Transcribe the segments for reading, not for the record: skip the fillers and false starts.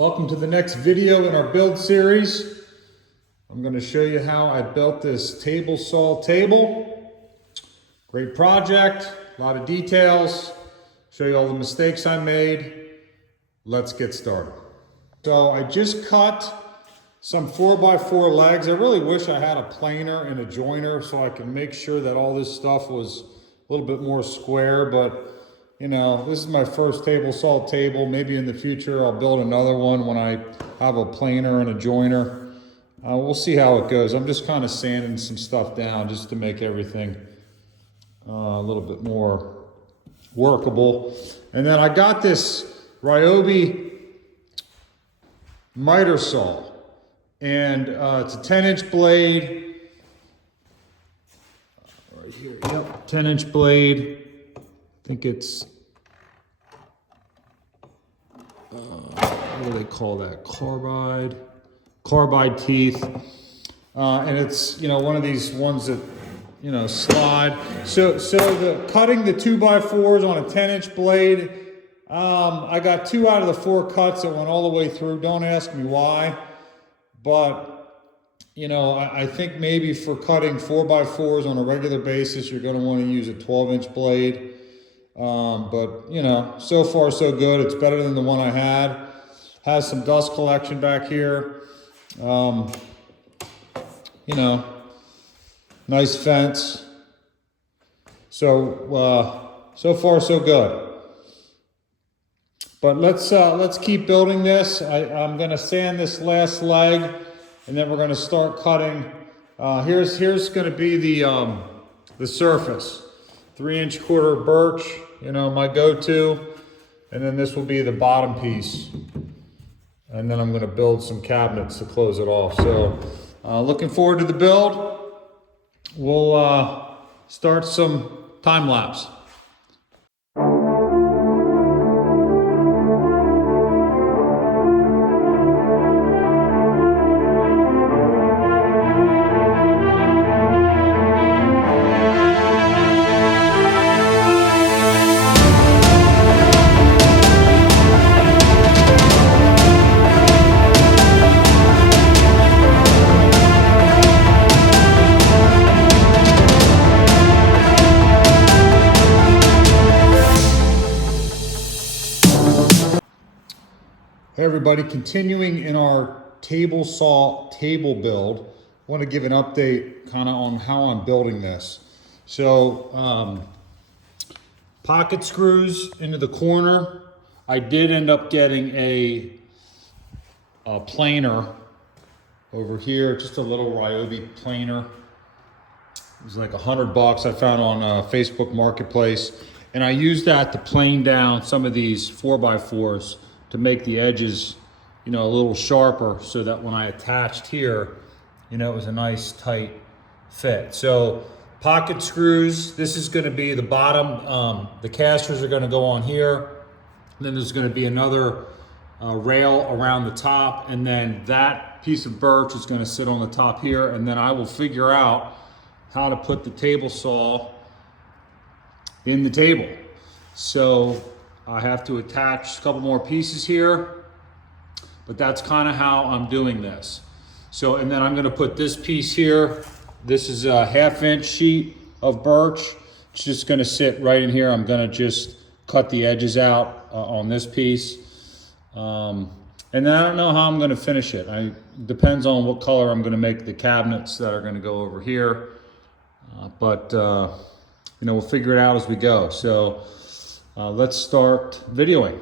Welcome to the next video in our build series. I'm going to show you how I built this table saw table. Great project, a lot of details. Show you all the mistakes I made. Let's get started. So I just cut some 4x4 legs. I really wish I had a planer and a joiner so I can make sure that all this stuff was a little bit more square, but you know, this is my first table saw table. Maybe in the future I'll build another one when I have a planer and a joiner. We'll see how it goes. I'm just kind of sanding some stuff down just to make everything a little bit more workable. And then I got this Ryobi mitre saw, and it's a 10-inch blade. Right here, yep, 10-inch blade. I think it's, what do they call that? Carbide teeth. And it's, you know, one of these ones that, you know, slide. So the cutting the 2x4s on a 10-inch blade, I got 2 out of the 4 cuts that went all the way through. Don't ask me why, but you know, I think maybe for cutting 4x4s on a regular basis, you're going to want to use a 12-inch blade. But you know, so far so good. It's better than the one I had. Has some dust collection back here. You know, nice fence. So so far so good. But let's keep building this. I'm going to sand this last leg, and then we're going to start cutting. Here's going to be the surface. 3-inch quarter birch, you know, my go-to. And then this will be the bottom piece. And then I'm going to build some cabinets to close it off. So looking forward to the build. We'll start some time lapse. Hey everybody, continuing in our table saw table build, I want to give an update kind of on how I'm building this. So pocket screws into the corner. I did end up getting a planer over here, just a little Ryobi planer. It was like $100 I found on Facebook Marketplace. And I used that to plane down some of these 4x4s to make the edges, you know, a little sharper so that when I attached here, you know, it was a nice tight fit. So pocket screws, this is going to be the bottom. The casters are going to go on here. And then there's going to be another rail around the top. And then that piece of birch is going to sit on the top here. And then I will figure out how to put the table saw in the table. So I have to attach a couple more pieces here, but that's kind of how I'm doing this. So, and then I'm going to put this piece here. This is a 1/2-inch sheet of birch. It's just going to sit right in here. I'm going to just cut the edges out on this piece. And then I don't know how I'm going to finish it. Depends on what color I'm going to make the cabinets that are going to go over here. But you know, we'll figure it out as we go. So let's start videoing.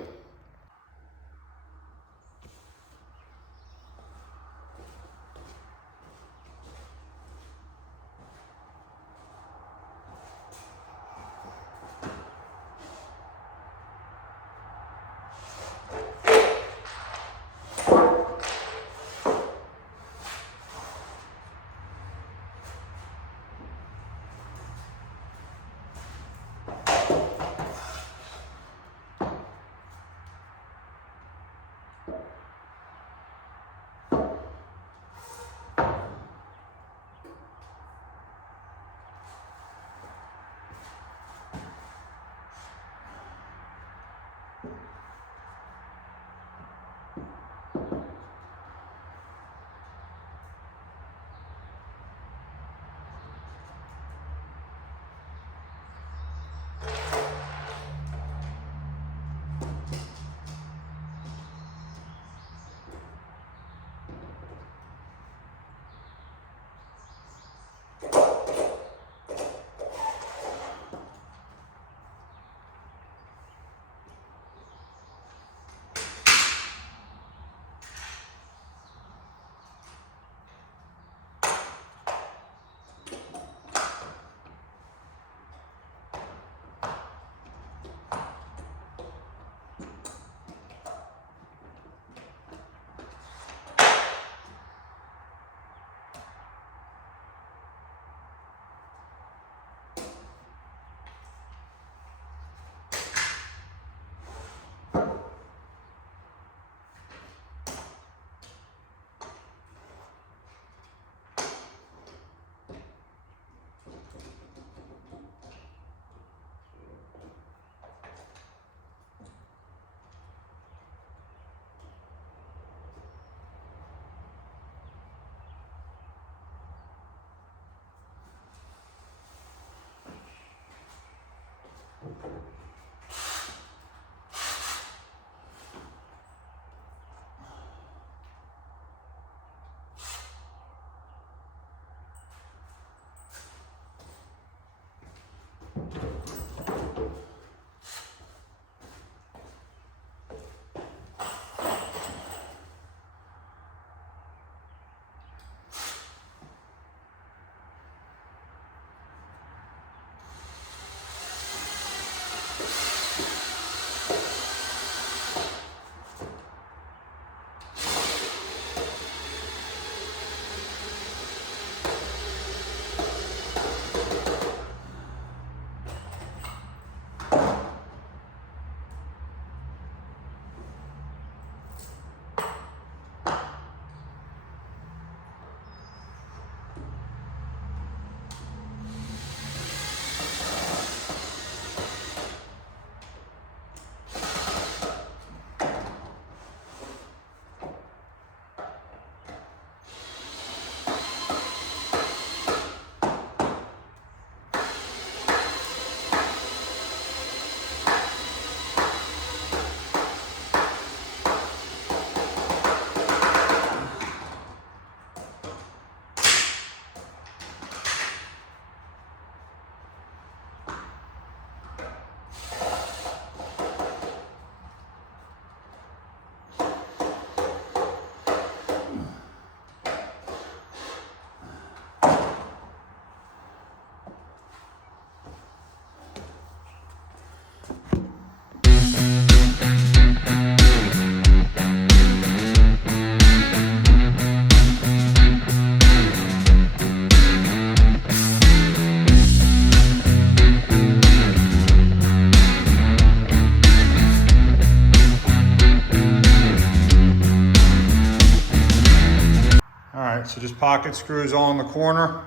right, so just pocket screws all in the corner.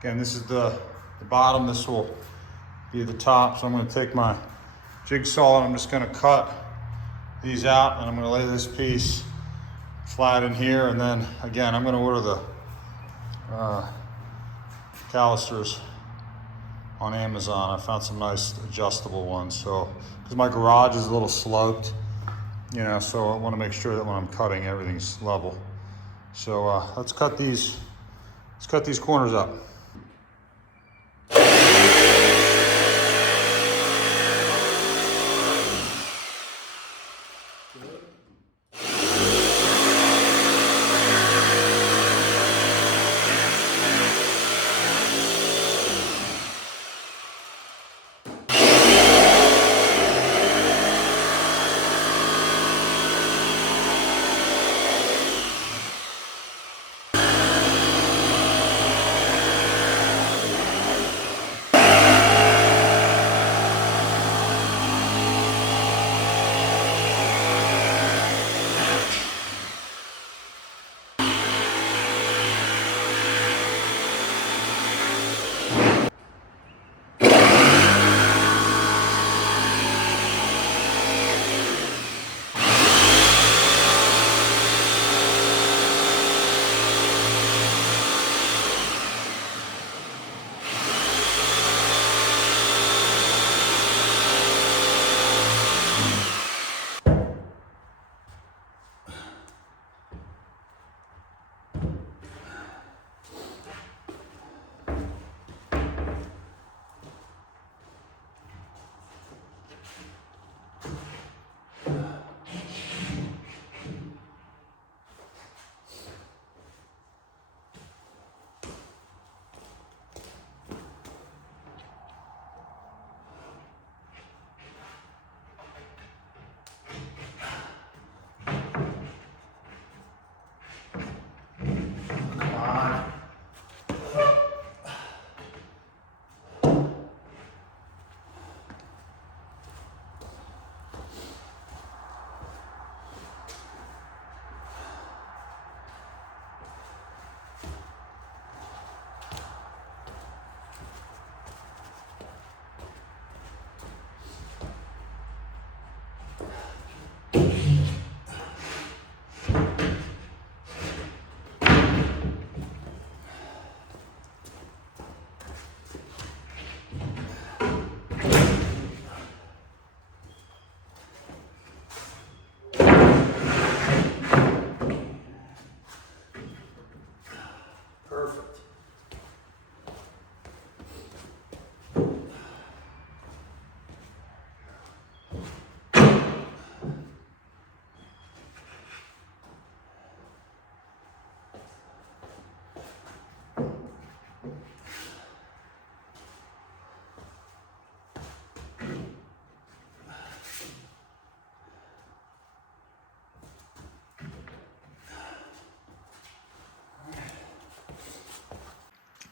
Again, this is the bottom, this will be the top. So I'm gonna take my jigsaw and I'm just gonna cut these out, and I'm gonna lay this piece flat in here. And then again, I'm gonna order the calisters on Amazon. I found some nice adjustable ones. So, because my garage is a little sloped, you know, so I wanna make sure that when I'm cutting, everything's level. So let's cut these corners up.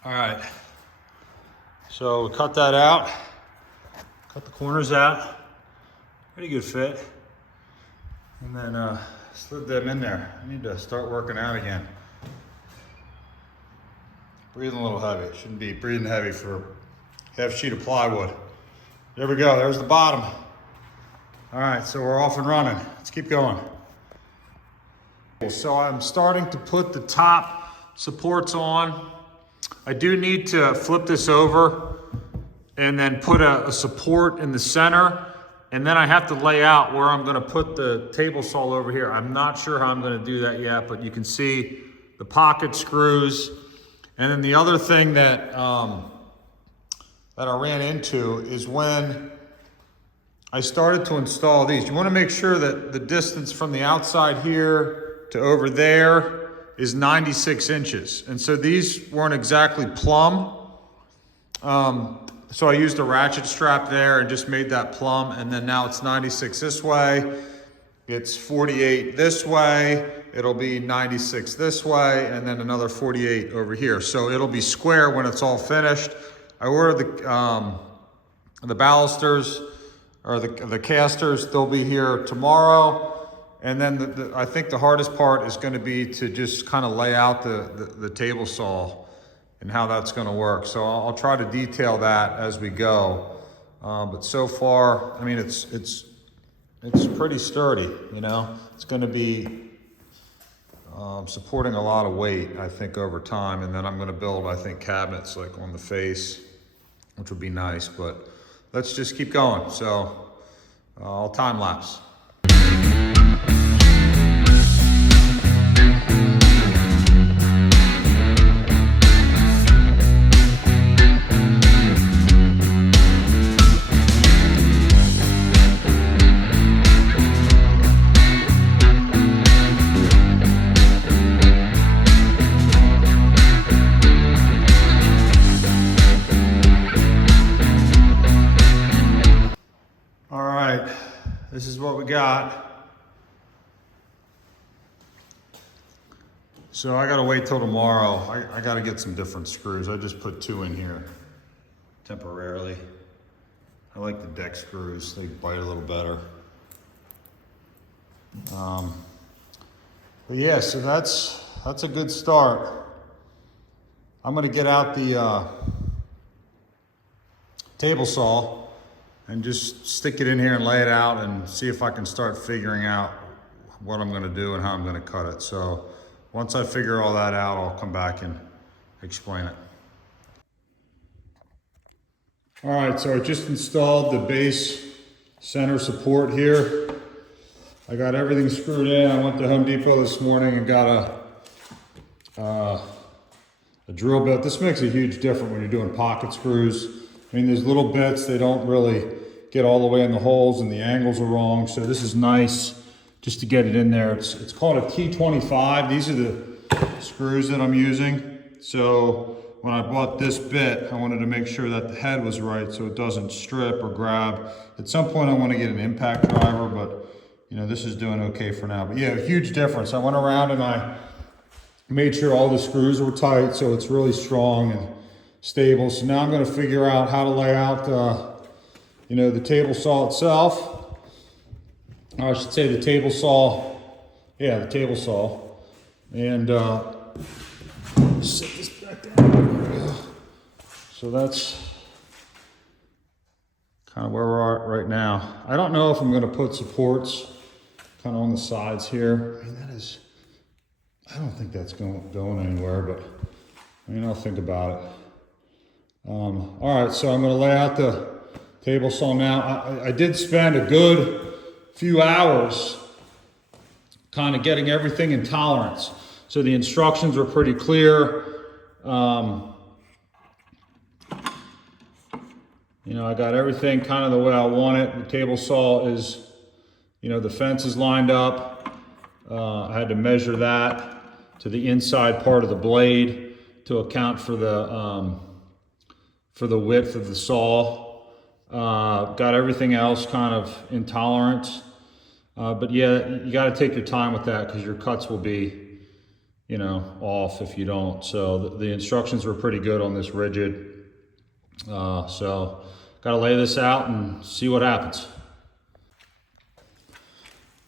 All right, so we cut that out, cut the corners out, pretty good fit. And then slid them in there. I need to start working out again. Breathing a little heavy, shouldn't be breathing heavy for half sheet of plywood. There we go, there's the bottom. All right, so we're off and running. Let's keep going. So I'm starting to put the top supports on. I do need to flip this over and then put a support in the center. And then I have to lay out where I'm gonna put the table saw over here. I'm not sure how I'm gonna do that yet, but you can see the pocket screws. And then the other thing that, that I ran into is when I started to install these. You wanna make sure that the distance from the outside here to over there is 96 inches. And so these weren't exactly plumb. So I used a ratchet strap there and just made that plumb. And then now it's 96 this way. It's 48 this way. It'll be 96 this way. And then another 48 over here. So it'll be square when it's all finished. I ordered the balusters or the casters. They'll be here tomorrow. And then I think the hardest part is going to be to just kind of lay out the table saw and how that's going to work. So I'll try to detail that as we go. But so far, I mean, it's pretty sturdy, you know. It's going to be supporting a lot of weight, I think, over time. And then I'm going to build, I think, cabinets like on the face, which would be nice. But let's just keep going. So I'll time lapse. This is what we got. So I gotta wait till tomorrow. I gotta get some different screws. I just put 2 in here temporarily. I like the deck screws. They bite a little better. But yeah, so that's a good start. I'm gonna get out the table saw and just stick it in here and lay it out and see if I can start figuring out what I'm gonna do and how I'm gonna cut it. So once I figure all that out, I'll come back and explain it. All right, so I just installed the base center support here. I got everything screwed in. I went to Home Depot this morning and got a drill bit. This makes a huge difference when you're doing pocket screws. I mean, there's little bits, they don't really get all the way in the holes and the angles are wrong. So this is nice just to get it in there. It's called a T25. These are the screws that I'm using. So when I bought this bit, I wanted to make sure that the head was right so it doesn't strip or grab. At some point I want to get an impact driver, but you know, this is doing okay for now. But yeah, a huge difference. I went around and I made sure all the screws were tight so it's really strong and stable. So now I'm going to figure out how to lay out, you know, the table saw itself. Or I should say the table saw. Yeah, the table saw. And set this back down. So that's kind of where we're at right now. I don't know if I'm going to put supports kind of on the sides here. I mean, I don't think that's going anywhere, but I mean, I'll think about it. All right, so I'm going to lay out the table saw now. I did spend a good few hours kind of getting everything in tolerance. So the instructions were pretty clear. You know, I got everything kind of the way I want it. The table saw is, you know, the fence is lined up. I had to measure that to the inside part of the blade to account for the width of the saw. Got everything else kind of in tolerance. But yeah, you got to take your time with that because your cuts will be, you know, off if you don't. So the instructions were pretty good on this rigid. So got to lay this out and see what happens.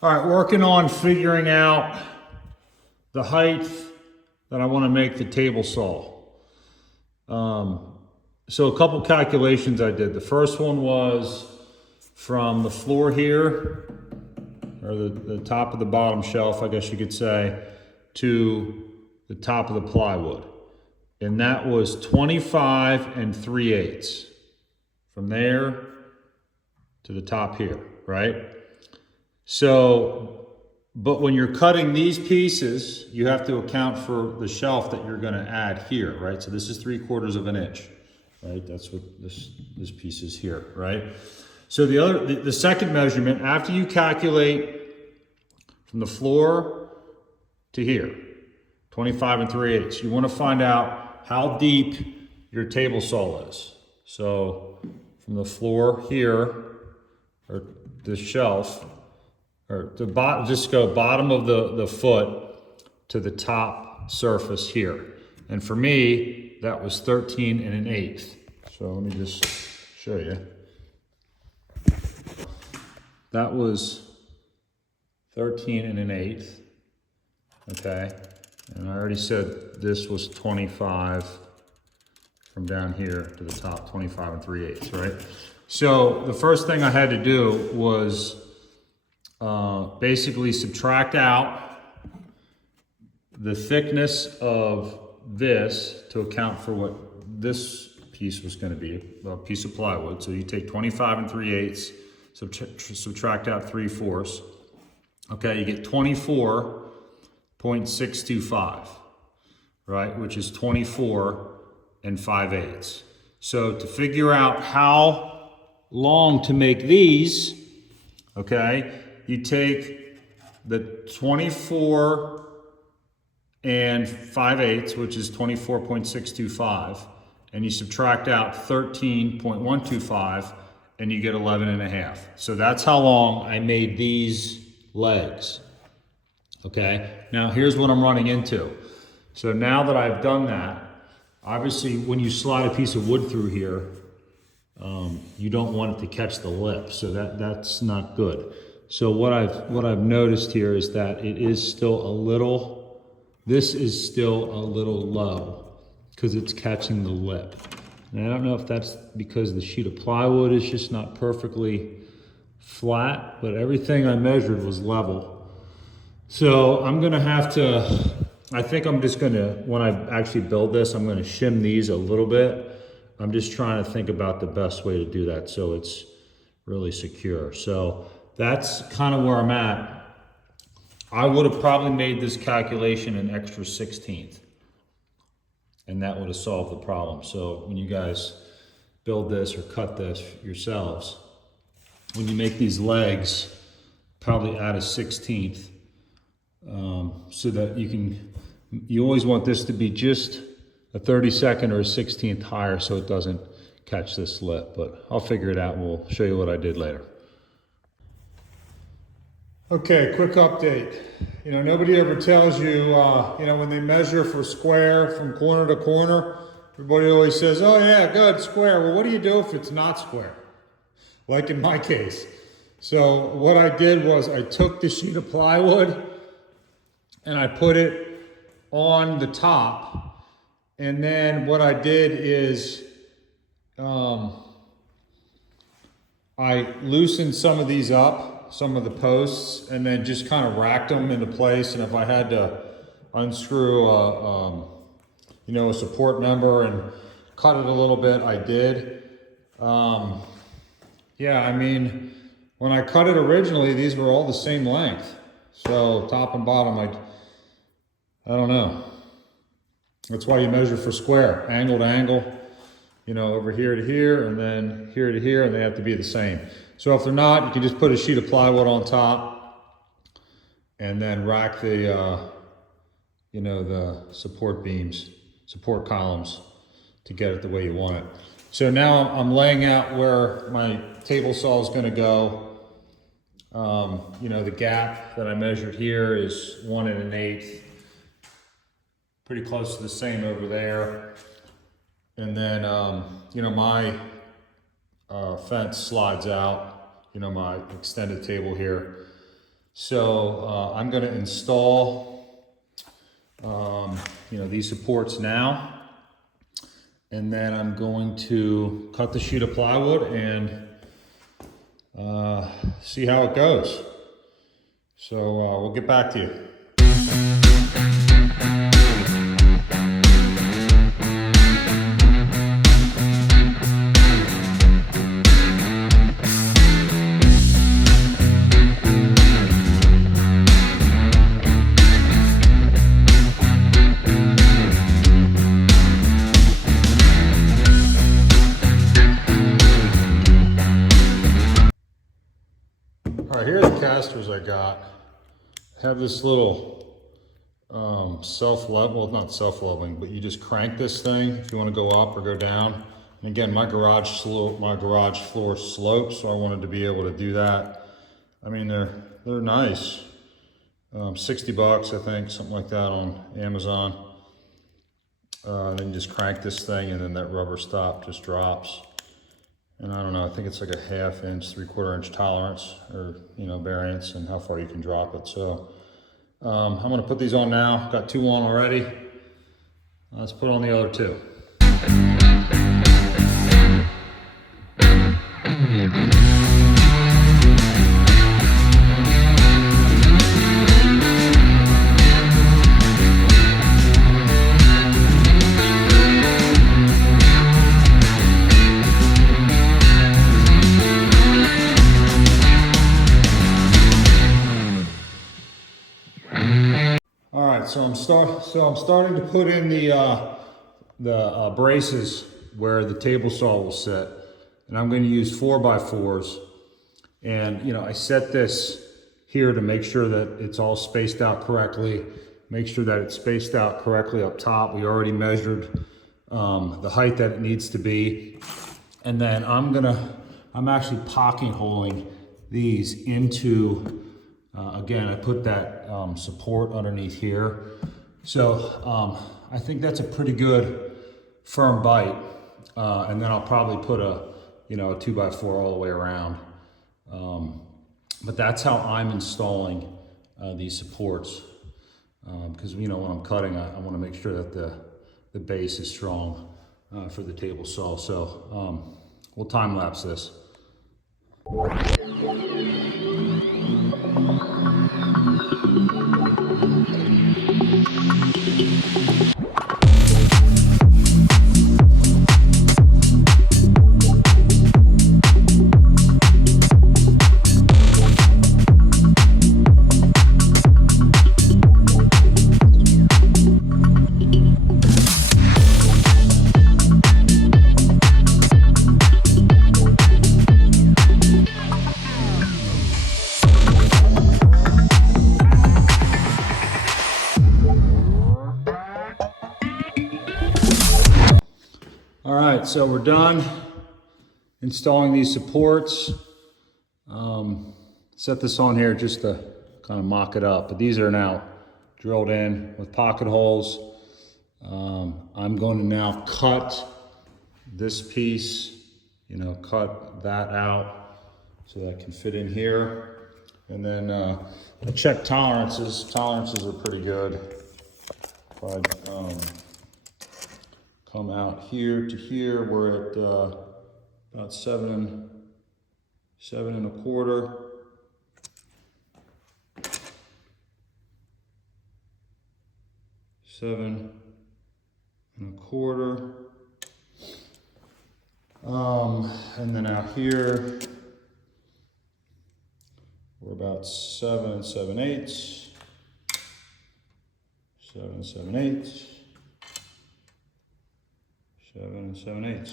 All right, working on figuring out the height that I want to make the table saw. So a couple calculations I did. The first one was from the floor here, or the top of the bottom shelf, I guess you could say, to the top of the plywood. And that was 25 3/8. From there to the top here, right? So, but when you're cutting these pieces, you have to account for the shelf that you're gonna add here, right? So this is 3/4 of an inch, right? That's what this piece is here, right? So the second measurement, after you calculate from the floor to here, 25 3/8, you wanna find out how deep your table saw is. So from the floor here, or the shelf, or the bottom, just go bottom of the foot to the top surface here. And for me, that was 13 1/8. So let me just show you. That was 13 1/8. Okay, and I already said this was 25 from down here to the top, 25 3/8, right? So the first thing I had to do was basically subtract out the thickness of this to account for what this piece was going to be, a piece of plywood. So you take 25 3/8, subtract out 3/4. Okay, you get 24.625, right? Which is 24 5/8. So to figure out how long to make these, okay, you take the 24 5/8, which is 24.625, and you subtract out 13.125, and you get 11 1/2. So that's how long I made these legs. Okay, now here's what I'm running into. So now that I've done that, obviously when you slide a piece of wood through here, you don't want it to catch the lip, so that's not good. So what I've noticed here is that it is still a little, this is still a little low because it's catching the lip. And I don't know if that's because the sheet of plywood is just not perfectly flat, but everything I measured was level. So I'm gonna have to, I think I'm just gonna, when I actually build this, I'm gonna shim these a little bit. I'm just trying to think about the best way to do that so it's really secure. So that's kind of where I'm at. I would have probably made this calculation an extra 16th, and that would have solved the problem. So when you guys build this or cut this yourselves, when you make these legs, probably add a 16th, so that you always want this to be just a 32nd or a 16th higher so it doesn't catch this lip, but I'll figure it out and we'll show you what I did later. Okay, quick update. You know, nobody ever tells you, you know, when they measure for square from corner to corner, everybody always says, oh yeah, good, square. Well, what do you do if it's not square? Like in my case. So what I did was I took the sheet of plywood and I put it on the top. And then what I did is I loosened some of these up, some of the posts, and then just kind of racked them into place. And if I had to unscrew you know, a support member and cut it a little bit, I did. Yeah, I mean, when I cut it originally, these were all the same length. So top and bottom, I don't know. That's why you measure for square, angle to angle, you know, over here to here, and then here to here, and they have to be the same. So if they're not, you can just put a sheet of plywood on top and then rack the, you know, the support beams, support columns to get it the way you want it. So now I'm laying out where my table saw is going to go. You know, the gap that I measured here is 1 1/8. Pretty close to the same over there. And then, you know, my fence slides out, you know, my extended table here. So I'm going to install, you know, these supports now. And then I'm going to cut the sheet of plywood and see how it goes. So we'll get back to you. Here are the casters I got. I have this little self-level, well, not self-leveling, but you just crank this thing if you want to go up or go down. And again, my garage floor slopes, so I wanted to be able to do that. I mean, they're nice. 60 bucks, I think, something like that on Amazon. Then you just crank this thing, and then that rubber stop just drops. And I don't know, I think it's like a 1/2 inch, 3/4 inch tolerance, or variance, and how far you can drop it. So I'm gonna put these on now. Got 2 on already. Let's put on the other 2. All right, so I'm starting to put in the braces where the table saw will sit, and I'm going to use 4x4s. And I set this here to make sure that it's all spaced out correctly. Make sure that it's spaced out correctly up top. We already measured the height that it needs to be, and then I'm actually pocket holing these into. Again, I put that support underneath here. So I think that's a pretty good firm bite. And then I'll probably put a 2x4 all the way around. But that's how I'm installing these supports. Because when I'm cutting, I want to make sure that the base is strong for the table saw. So we'll time lapse this. All right, so we're done installing these supports. Set this on here just to kind of mock it up, but these are now drilled in with pocket holes. I'm going to now cut this piece, cut that out so that can fit in here. And then I check tolerances. Tolerances are pretty good. But, come out here to here, we're at about 7 1/4. 7 1/4. And then out here, we're about 7 7/8. 7 7/8. 7 7/8.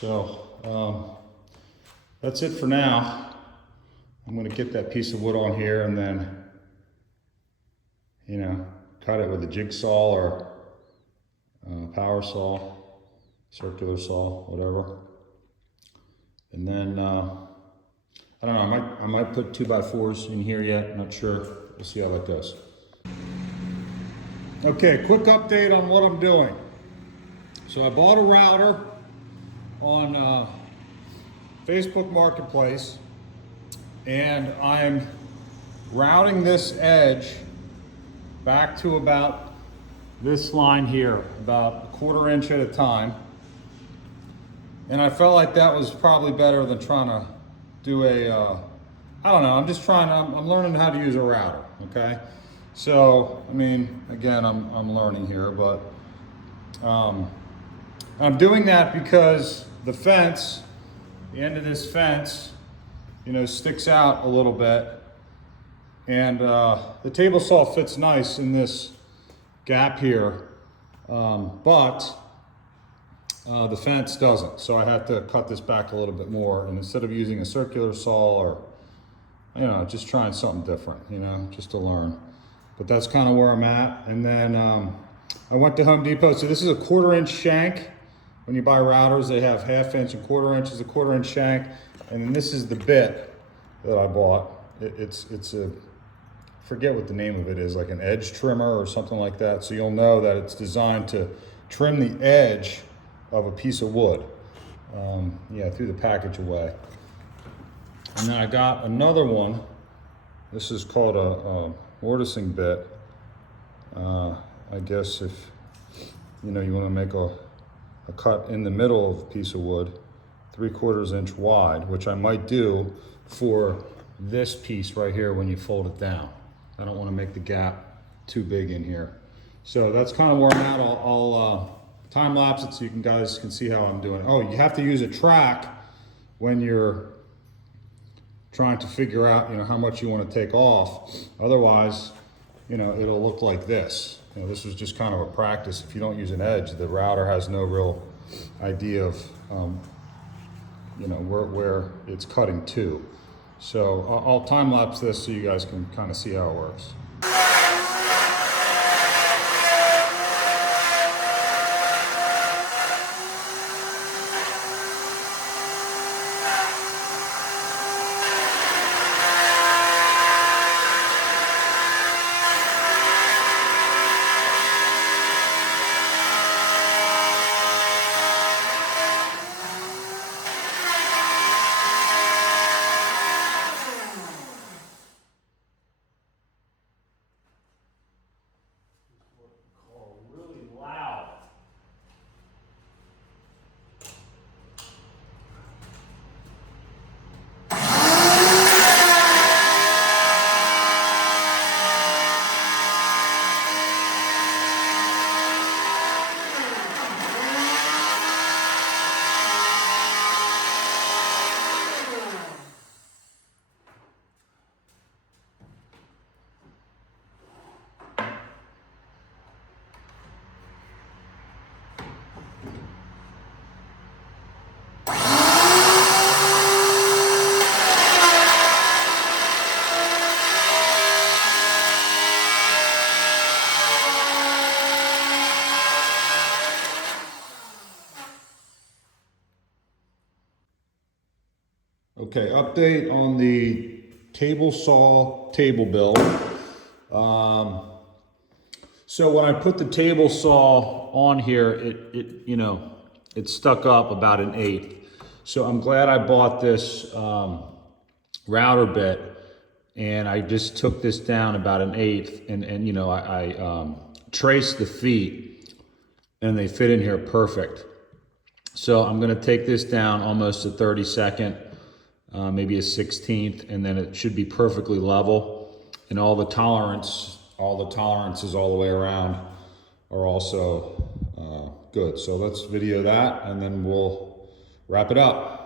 So that's it for now. I'm going to get that piece of wood on here and then, cut it with a jigsaw or power saw, circular saw, whatever. And then I don't know. I might put 2x4s in here yet. I'm not sure. We'll see how that goes. Okay, quick update on what I'm doing. So I bought a router on Facebook Marketplace, and I'm routing this edge back to about this line here, about 1/4 inch at a time. And I felt like that was probably better than trying to do a, I don't know, I'm learning how to use a router, okay? So, again, I'm learning here, but I'm doing that because the fence, the end of this fence, sticks out a little bit. And the table saw fits nice in this gap here, but the fence doesn't. So I have to cut this back a little bit more. And instead of using a circular saw or, just trying something different, just to learn. But that's kind of where I'm at. And then I went to Home Depot. So this is a 1/4 inch shank. When you buy routers, they have 1/2 inch and 1/4 inch is a 1/4 inch shank. And then this is the bit that I bought. It's a, forget what the name of it is, like an edge trimmer or something like that. So you'll know that it's designed to trim the edge of a piece of wood. Yeah, threw the package away. And then I got another one. This is called a mortising bit. I guess if you know you want to make a cut in the middle of a piece of wood, 3/4 inch wide, which I might do for this piece right here when you fold it down. I don't want to make the gap too big in here. So that's kind of where I'm at. I'll time lapse it so you guys can see how I'm doing. Oh, you have to use a track when you're trying to figure out, how much you want to take off. Otherwise, it'll look like this. This was just kind of a practice. If you don't use an edge, the router has no real idea of, where it's cutting to. So I'll time lapse this so you guys can kind of see how it works. Okay, update on the table saw table build. So when I put the table saw on here, it stuck up about 1/8. So I'm glad I bought this router bit, and I just took this down about 1/8, and I traced the feet, and they fit in here perfect. So I'm going to take this down almost a 32nd. Maybe a 1/16, and then it should be perfectly level. And all the tolerances all the way around are also good. So let's video that, and then we'll wrap it up.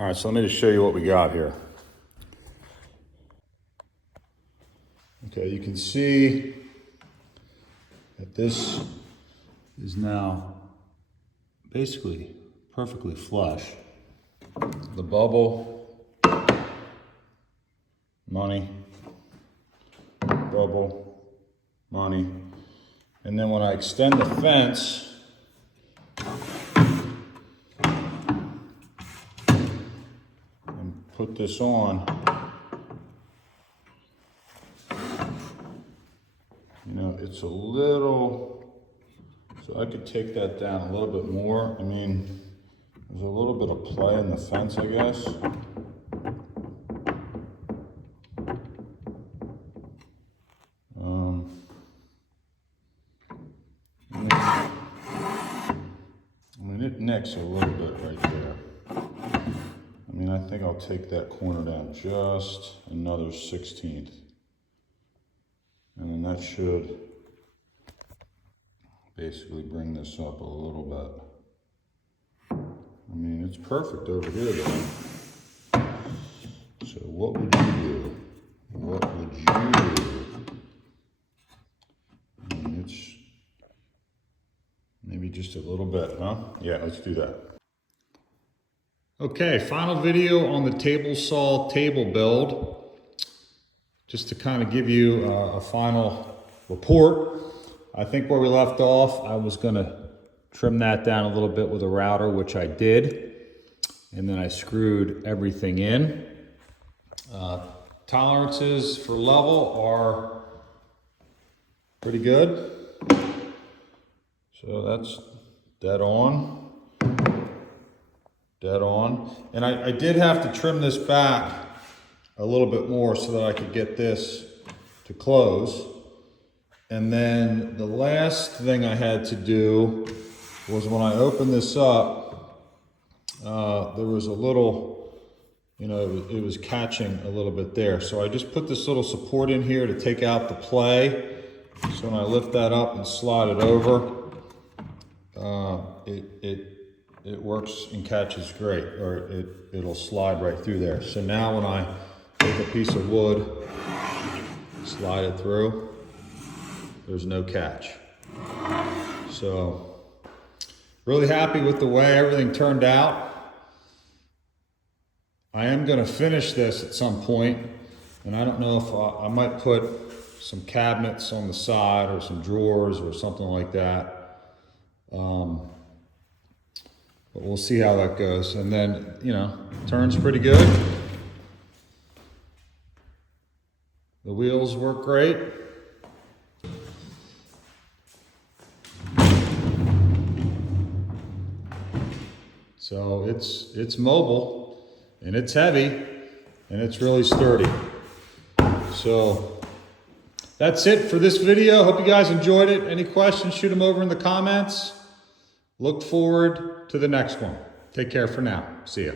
All right, so let me just show you what we got here. Okay, you can see that this is now basically perfectly flush. The bubble, money, bubble, money. And then when I extend the fence, and put this on, you know, it's a little, so I could take that down a little bit more. I mean, there's a little bit of play in the fence, I guess. I mean, it nicks a little bit right there. I mean, I think I'll take that corner down just another 1/16. And then that should basically bring this up a little bit. I mean, it's perfect over here though. So what would you do? What would you do? I mean, it's maybe just a little bit, huh? Yeah, let's do that. Okay, final video on the table saw table build. Just to kind of give you a final report. I think where we left off, I was gonna trim that down a little bit with a router, which I did. And then I screwed everything in. Tolerances for level are pretty good. So that's dead on. Dead on. And I did have to trim this back a little bit more so that I could get this to close. And then the last thing I had to do was when I opened this up, there was a little, you know, it was catching a little bit there. So I just put this little support in here to take out the play. So when I lift that up and slide it over, it works and catches great, or it'll slide right through there. So now when I take a piece of wood, slide it through, there's no catch. So really happy with the way everything turned out. I am gonna finish this at some point, and I don't know if I might put some cabinets on the side or some drawers or something like that. But we'll see how that goes. And then, you know, turns pretty good. The wheels work great. So it's mobile and it's heavy and it's really sturdy. So that's it for this video. Hope you guys enjoyed it. Any questions, shoot them over in the comments. Look forward to the next one. Take care for now. See ya.